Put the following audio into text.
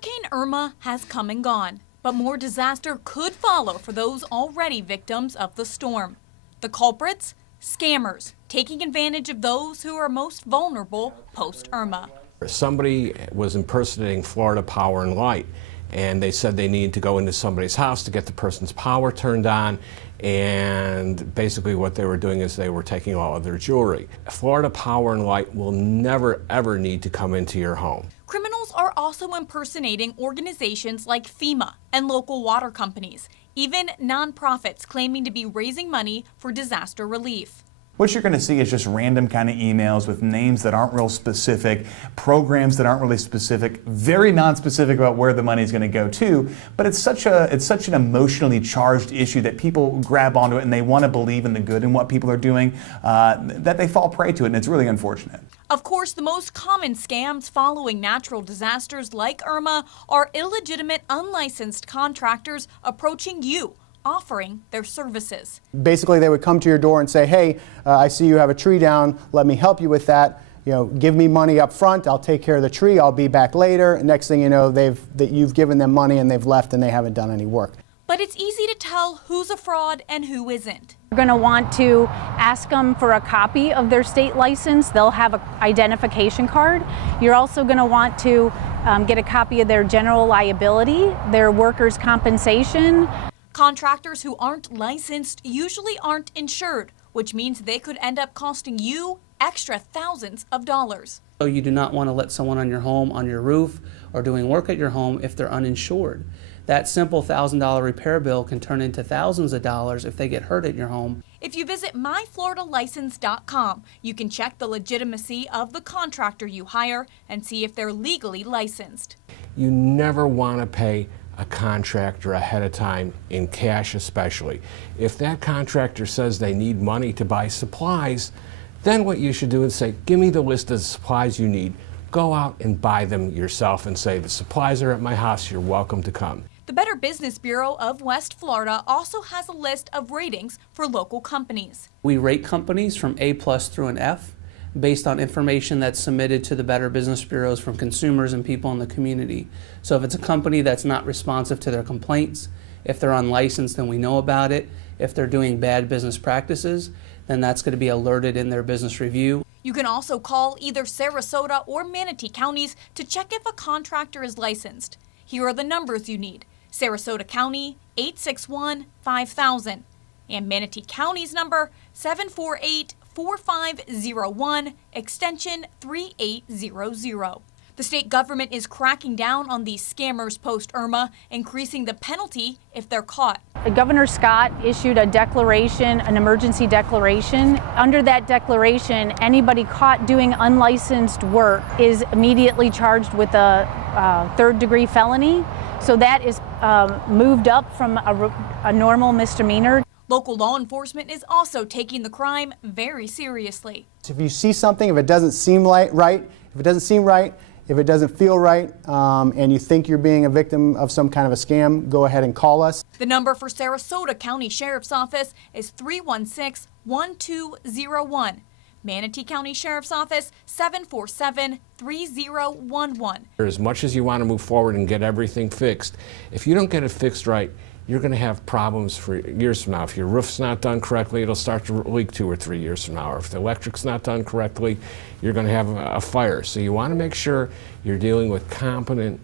Hurricane Irma has come and gone, but more disaster could follow for those already victims of the storm. The culprits? Scammers, taking advantage of those who are most vulnerable post-Irma. Somebody was impersonating Florida Power and Light, and they said they needed to go into somebody's house to get the person's power turned on, and basically what they were doing is they were taking all of their jewelry. Florida Power and Light will never ever need to come into your home. Criminals are also impersonating organizations like FEMA and local water companies, even nonprofits claiming to be raising money for disaster relief. What you're going to see is just random kind of emails with names that aren't real specific, programs that aren't really specific, very non-specific about where the money is going to go to. But it's such an emotionally charged issue that people grab onto it and they want to believe in the good in what people are doing, that they fall prey to it, and it's really unfortunate. Of course, the most common scams following natural disasters like Irma are illegitimate, unlicensed contractors approaching you, offering their services. Basically, they would come to your door and say, hey, I see you have a tree down, let me help you with that. You know, give me money up front, I'll take care of the tree, I'll be back later. Next thing you know, you've given them money and they've left and they haven't done any work. But it's easy to tell who's a fraud and who isn't. You're going to want to ask them for a copy of their state license. They'll have an identification card. You're also going to want to get a copy of their general liability, their workers' compensation. Contractors who aren't licensed usually aren't insured, which means they could end up costing you extra thousands of dollars. So you do not want to let someone on your home, on your roof, or doing work at your home if they're uninsured. That simple $1,000 repair bill can turn into thousands of dollars if they get hurt at your home. If you visit myfloridalicense.com, you can check the legitimacy of the contractor you hire and see if they're legally licensed. You never want to pay a contractor ahead of time, in cash especially. If that contractor says they need money to buy supplies, then what you should do is say, give me the list of the supplies you need. Go out and buy them yourself and say, the supplies are at my house, you're welcome to come. The Better Business Bureau of West Florida also has a list of ratings for local companies. We rate companies from A+ through an F based on information that's submitted to the Better Business Bureaus from consumers and people in the community. So if it's a company that's not responsive to their complaints, if they're unlicensed and we know about it, if they're doing bad business practices, then that's going to be alerted in their business review. You can also call either Sarasota or Manatee counties to check if a contractor is licensed. Here are the numbers you need. Sarasota County, 861-5000, and Manatee County's number, 748-4501, extension 3800. The state government is cracking down on these scammers post-Irma, increasing the penalty if they're caught. Governor Scott issued a declaration, an emergency declaration. Under that declaration, anybody caught doing unlicensed work is immediately charged with a third-degree felony. So that is moved up from a normal misdemeanor. Local law enforcement is also taking the crime very seriously. If you see something, if it doesn't seem right, if it doesn't seem right, if it doesn't feel right, and you think you're being a victim of some kind of a scam, go ahead and call us. The number for Sarasota County Sheriff's Office is 316-1201. Manatee County Sheriff's Office, 747-3011. As much as you want to move forward and get everything fixed, if you don't get it fixed right, you're going to have problems for years from now. If your roof's not done correctly, it'll start to leak 2 or 3 years from now. Or if the electric's not done correctly, you're going to have a fire. So you want to make sure you're dealing with competent